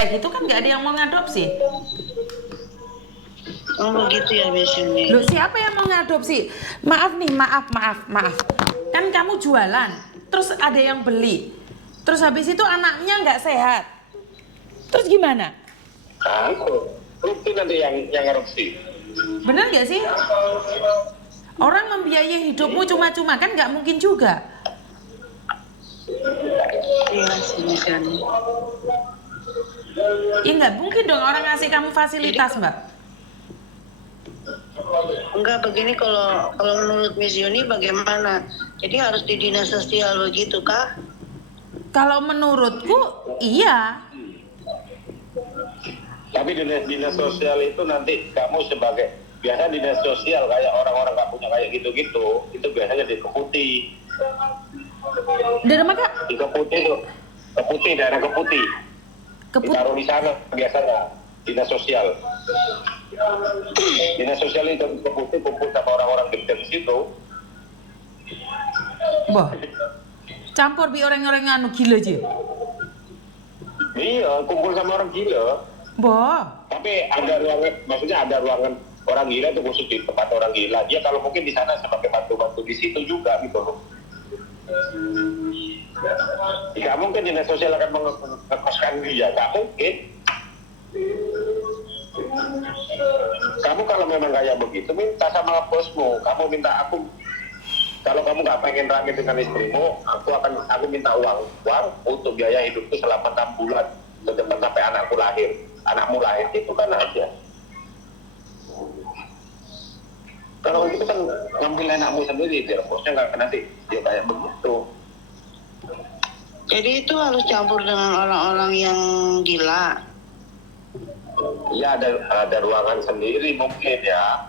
kayak gitu kan nggak ada yang mau ngadopsi. Oh begitu ya Miss Yuni. Loh, siapa yang mau ngadopsi? Maaf nih, maaf. Kan kamu jualan, terus ada yang beli. Terus habis itu anaknya nggak sehat. Terus gimana? Itu nanti yang ngerupsi. Bener nggak sih? Orang membiayai hidupmu cuma-cuma kan nggak mungkin juga. Iya sih Miss Yuni. Ya nggak mungkin dong orang ngasih kamu fasilitas, Mbak. Enggak begini, kalau menurut Miss Yuni bagaimana? Jadi harus di dinas sosial begitu kah? Kalau menurutku iya. Tapi dinas sosial itu nanti kamu sebagai biasa dinas sosial kayak orang-orang nggak punya kayak gitu-gitu, itu biasanya di Keputi. Dari mana? Di Keputi tuh, Keputi, daerah Keputi. Ditaruh di sana biasanya dinas sosial. Dinas sosial itu di Keputi kumpul sama orang-orang di situ. Boh, campur bi orang-orang anu gila aja. Iya, kumpul sama orang gila. Boh. Tapi ada ruangan, maksudnya ada ruangan orang gila itu khusus di tempat orang gila. Dia kalau mungkin di sana sebagai bantu-bantu di situ juga gitu loh. Tidak mungkin dinas sosial akan mengekoskan dia, tidak mungkin. Kamu kalau memang kayak begitu, minta sama bosmu. Kamu minta aku, kalau kamu nggak pengen rame dengan istrimu, aku minta uang untuk biaya hidupku selama 6 bulan ke depan sampai anakmu lahir itu kan aja. Kalau gitu kan ngambil anakmu sendiri, biar bosnya nggak nanti dia kayak begitu. Jadi itu harus campur dengan orang-orang yang gila. Ya ada ruangan sendiri mungkin ya.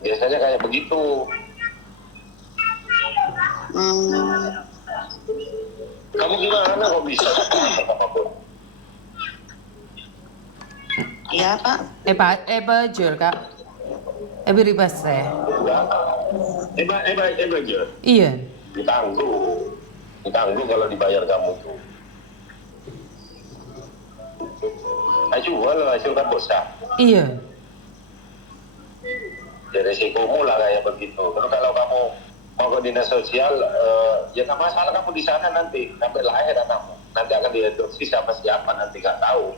Biasanya kayak begitu. Kamu gimana kok bisa apapun? Iya Pak. Bajur kak. Beri basah. Aja. Iya. Ditangguh kalau dibayar kamu tuh. Asyik kan bosah. Iya. Ya resikomu lah kayak begitu. Terus kalau kamu mau ke dinas sosial, ya nggak masalah kamu di sana nanti sampai lahir anakmu. Nanti akan diadopsi sama siapa nanti nggak tahu.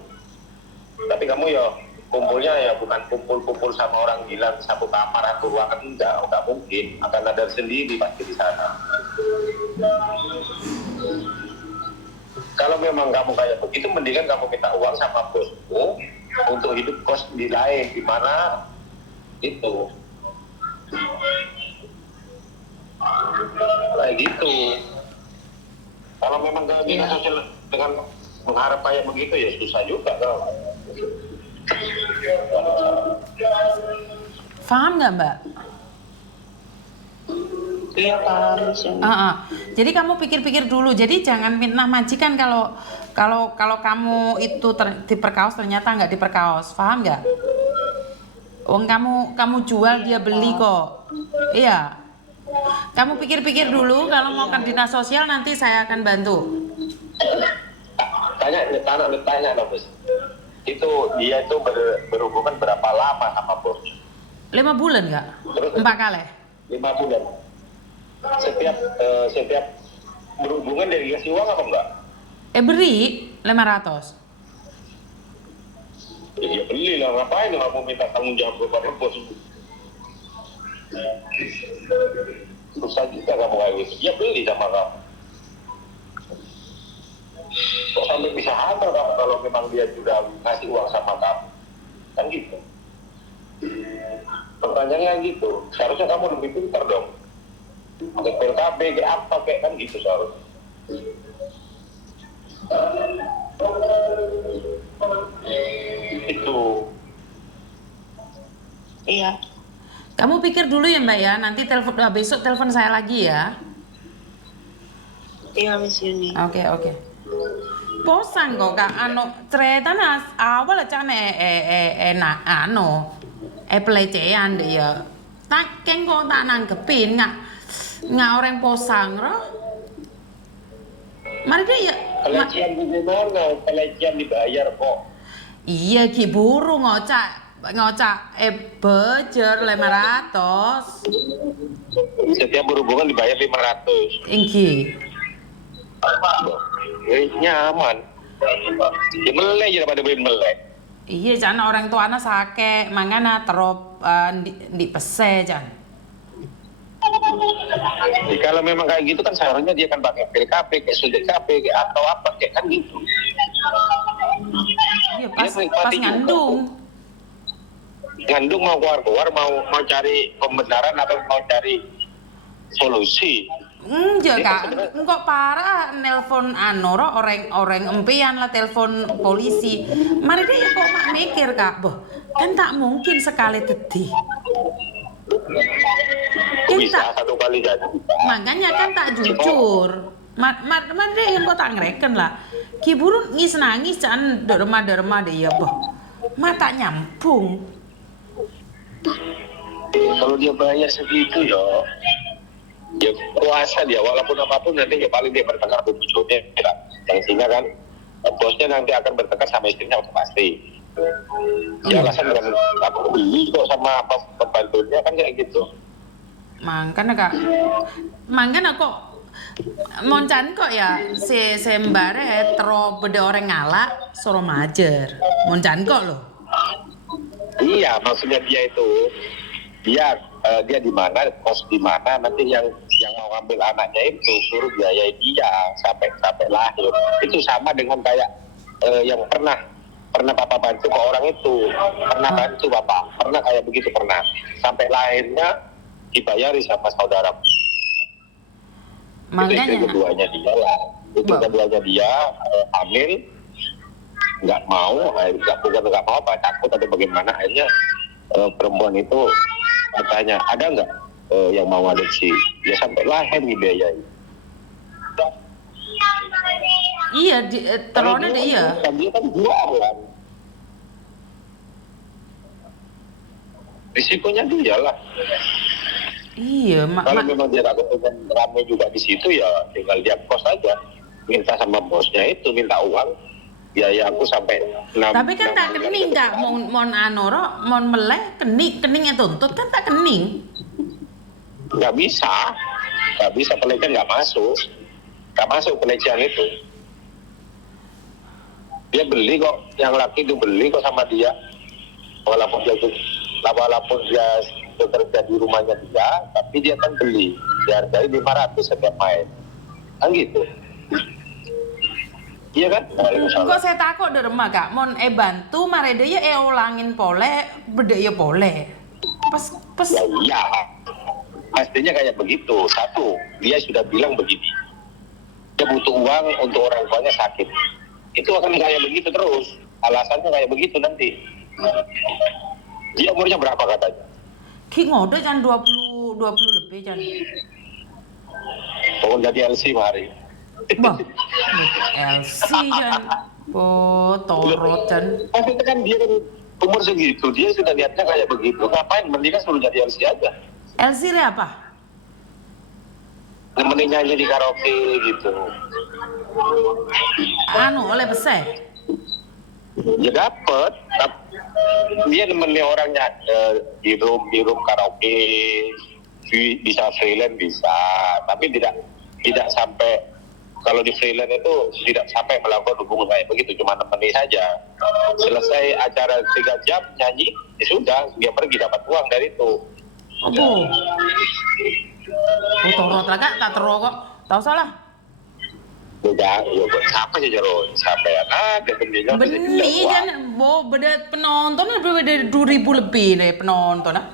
Tapi kamu ya kumpulnya ya bukan kumpul sama orang gila satu kamar atau ruangan, enggak mungkin. Akan ada sendiri pasti di sana. Kalau memang kamu kayak begitu, mendingan kamu minta uang sama bosmu untuk hidup kos di lain, di mana itu kayak gitu. Kalau memang ke dinas sosial dengan mengharap kayak begitu ya susah juga kalau. Paham nggak Mbak? Iya Pak. Jadi kamu pikir-pikir dulu. Jadi jangan fitnah majikan kalau kamu itu diperkaos ternyata nggak diperkaos. Paham nggak? Wong kamu jual dia beli kok. Iya. Kamu pikir-pikir dulu, kalau mau ke dinas sosial nanti saya akan bantu. Tanya dong bos. Dia itu berhubungan berapa lama sama bos? 5 bulan nggak? 4 kali. 5 bulan. Setiap berhubungan dari kasih uang apa enggak? Beri 500. Ya beli lah, ngapain kamu minta tanggung jawab kepada bos? Susah juga kamu kayak gitu. Ya beli sama kamu. Kok sampai bisa hamil kamu kalau memang dia sudah ngasih uang sama kamu? Kan gitu. Pertanyaannya gitu. Seharusnya kamu lebih pintar dong. Pakai PLKB, kayak apa kayak kan gitu seharusnya. Itu. Iya. Kamu pikir dulu ya Mbak ya, nanti besok telepon saya lagi ya. Iya Miss Yuni. Oke. Posan kok kak, cerita awal aja pelecehan deh ya. Tak kok tak nanggepin nggak orang posang roh. Mari deh ya, Pelecehan gimana? Pelecehan dibayar kok. Iya ki buru ngocak bejer 500. Setiap berhubungan dibayar 500. Inggi. Nyaman. Ya melek aja daripada beli melek. Iya jan orang tua anak sake mangana terop di pese jan. Kalau memang kayak gitu kan seharusnya dia kan pakai pil KP, kayak suntik KP, kayak atau apa kayak kan gitu. Iya Dia menikmati pas juga. Ngandung mau keluar mau cari pembenaran atau mau cari solusi. Enggak kak, kok parah nelpon anoro orang empian lah telepon polisi. Mari dia kok mak mikir kak, boh kan tak mungkin sekali tadi. Bisa satu kali jadi. Makanya kan tak jujur. Mari dia kok tak ngereken lah. Kiburun ngis nangis can derma deh ya boh. Mata nyambung. Kalau dia bayar segitu ya puasa dia walaupun apapun nanti ya paling dia bertengkar dengan bujurnya yang sehingga kan bosnya nanti akan bertengkar sama istrinya udah pasti. Ya alasan dengan aku beli kok sama pembantunya kan kayak gitu. Mangkana kak, mangkana kok moncan kok ya si sembare tero beda orang ngalak suruh majer. Moncan kok loh. Iya maksudnya dia itu dia di mana kos di mana nanti yang mau ngambil anaknya itu suruh biayai dia sampai lahir. Itu sama dengan kayak yang pernah papa bantu ke orang itu, pernah bantu bapak, pernah kayak begitu pernah sampai lahirnya dibayari sama saudara. Makanya Itu keduanya dia lah. Itu keduanya dia hamil nggak mau apa takut atau bagaimana akhirnya perempuan itu bertanya ada nggak yang mau adopsi ya sampai lahir dibiayai. Iya terone deh iya. Dia kan jualan. Risikonya dia lah. Iya, Kalau memang dia takut dengan ramai juga di situ ya tinggal dia kos aja, minta sama bosnya itu minta uang, biaya aku sampai 6. Tapi kan tak kening kak, mon anoro, mon meleh keningnya tuntut kan tak kening. Nggak bisa pelecehan nggak masuk pelecehan itu. Dia beli kok, yang laki itu beli kok sama dia, walaupun dia bekerja di rumahnya dia, tapi dia kan beli, dihargai 500 setiap main, kan gitu. Iya kan? Kok saya takut derma kak, mon bantu marede ya ulangin pole, beda ya pole. Pas. Ya iya, pastinya kayak begitu. Satu, dia sudah bilang begini, dia butuh uang untuk orang tuanya sakit. Itu akan kayak begitu terus, alasannya kayak begitu nanti. Dia umurnya berapa katanya? Ki ngode jangan 20 lebih jangan. Pokoknya jadi LC mari. Bah, LC jangan. Oh, torot jangan. Tapi kan dia kan umur segitu, dia sudah lihatnya kayak begitu. Ngapain? Mendingan suruh jadi LC aja. LC apa? Nemenin nyanyi di karaoke gitu. Oleh pese. Ya dapet. Dia nemenin orangnya di room karaoke, bisa freelance bisa, tapi tidak sampai. Kalau di freelance itu tidak sampai melakukan hubungan kayak begitu, cuma nemenin saja. Selesai acara 3 jam nyanyi, ya sudah dia pergi dapat uang dari itu. Apa? Torot lah kak, tak terus kok. Tahu salah. Udah, ya siapa saja loh, sampai anak belinya. Beni kan, beda penonton beda 2.000 lebih deh penonton ah.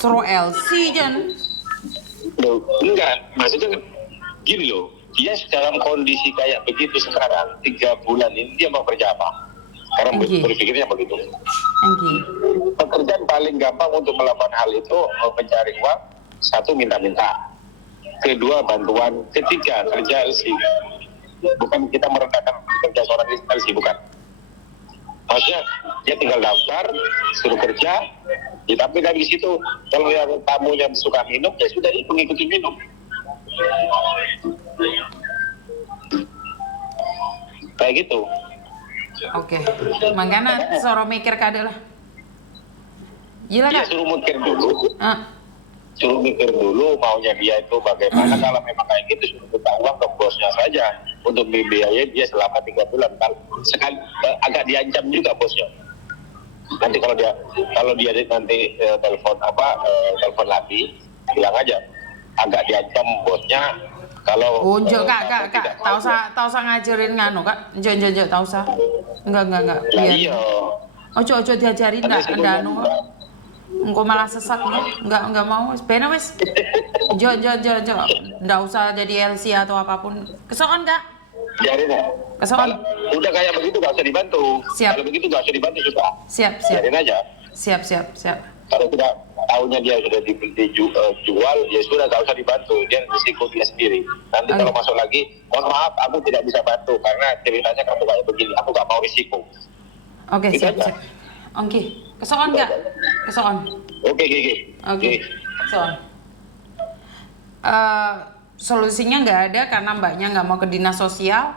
Cero LC kan. Loh, enggak, maksudnya kan gini loh, dia dalam kondisi kayak begitu sekarang 3 bulan ini dia mau kerja apa? Sekarang berpikirnya begitu. Pekerjaan paling gampang untuk melakukan hal itu mencari uang, 1 minta-minta. 2 bantuan, 3 kerja LC. Bukan kita merendahkan kerja seorang LC, bukan. Maksudnya dia tinggal daftar, suruh kerja, ya, tapi dari situ kalau yang tamunya suka minum, ya sudah itu mengikuti minum. kayak gitu. Oke. Makanya suruh mikir kada lah. Gila Dia kak. suruh mikir dulu maunya dia itu bagaimana. Kalau memang kayak gitu suruh minta uang ke bosnya saja untuk biaya dia selama 3 bulan. Sekali agak diancam juga bosnya. Nanti kalau dia nanti telepon lagi, bilang aja agak diancam bosnya kalau Unjuk kak, tidak tahu usah ngajarin nganu kak, enggak, tahu usah, enggak, lah biar, iya. ojo diajarin Ada ndak anu, engkau malah sesat, enggak mau, bener wes, jo, ndak usah jadi LC atau apapun, kesokan kak, Biarin ya. kesokan, Kalau udah kayak begitu gak usah dibantu. Siap. Kalau begitu gak usah dibantu juga. siap, Biarin aja. siap, Kalau tidak tahunya dia sudah dijual, ya sudah gak usah dibantu. Dia risiko dia sendiri. Nanti Oke. kalau masuk lagi, mohon maaf, aku tidak bisa bantu karena ceritanya kamu kayak begini. Aku gak mau risiko. oke Gitu siap, aja. oke, kesokan kak, kesokan. Oke, Gigi. Oke, soal solusinya nggak ada karena mbaknya nggak mau ke dinas sosial.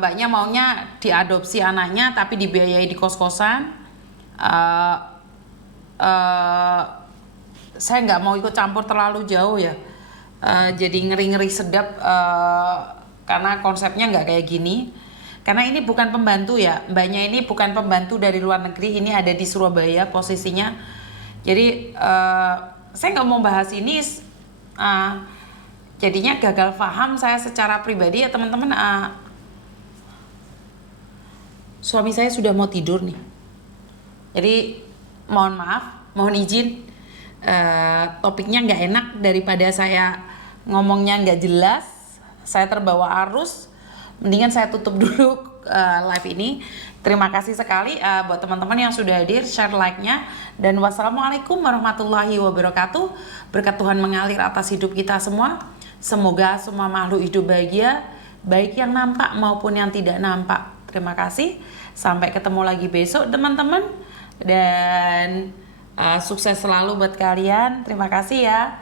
Mbaknya maunya diadopsi anaknya tapi dibiayai di kos-kosan. Saya nggak mau ikut campur terlalu jauh ya. Jadi ngeri-ngeri sedap karena konsepnya nggak kayak gini. Karena ini bukan pembantu ya, mbaknya ini bukan pembantu dari luar negeri, ini ada di Surabaya posisinya. Jadi saya nggak mau bahas ini, jadinya gagal paham saya secara pribadi ya teman-teman. Suami saya sudah mau tidur nih, jadi mohon maaf, mohon izin, topiknya nggak enak daripada saya ngomongnya nggak jelas, saya terbawa arus. Mendingan saya tutup dulu live ini. Terima kasih sekali buat teman-teman yang sudah hadir, share like-nya, dan wassalamualaikum warahmatullahi wabarakatuh. Berkat Tuhan mengalir atas hidup kita semua. Semoga semua makhluk hidup bahagia, baik yang nampak maupun yang tidak nampak. Terima kasih. Sampai ketemu lagi besok teman-teman. Dan sukses selalu buat kalian. Terima kasih ya.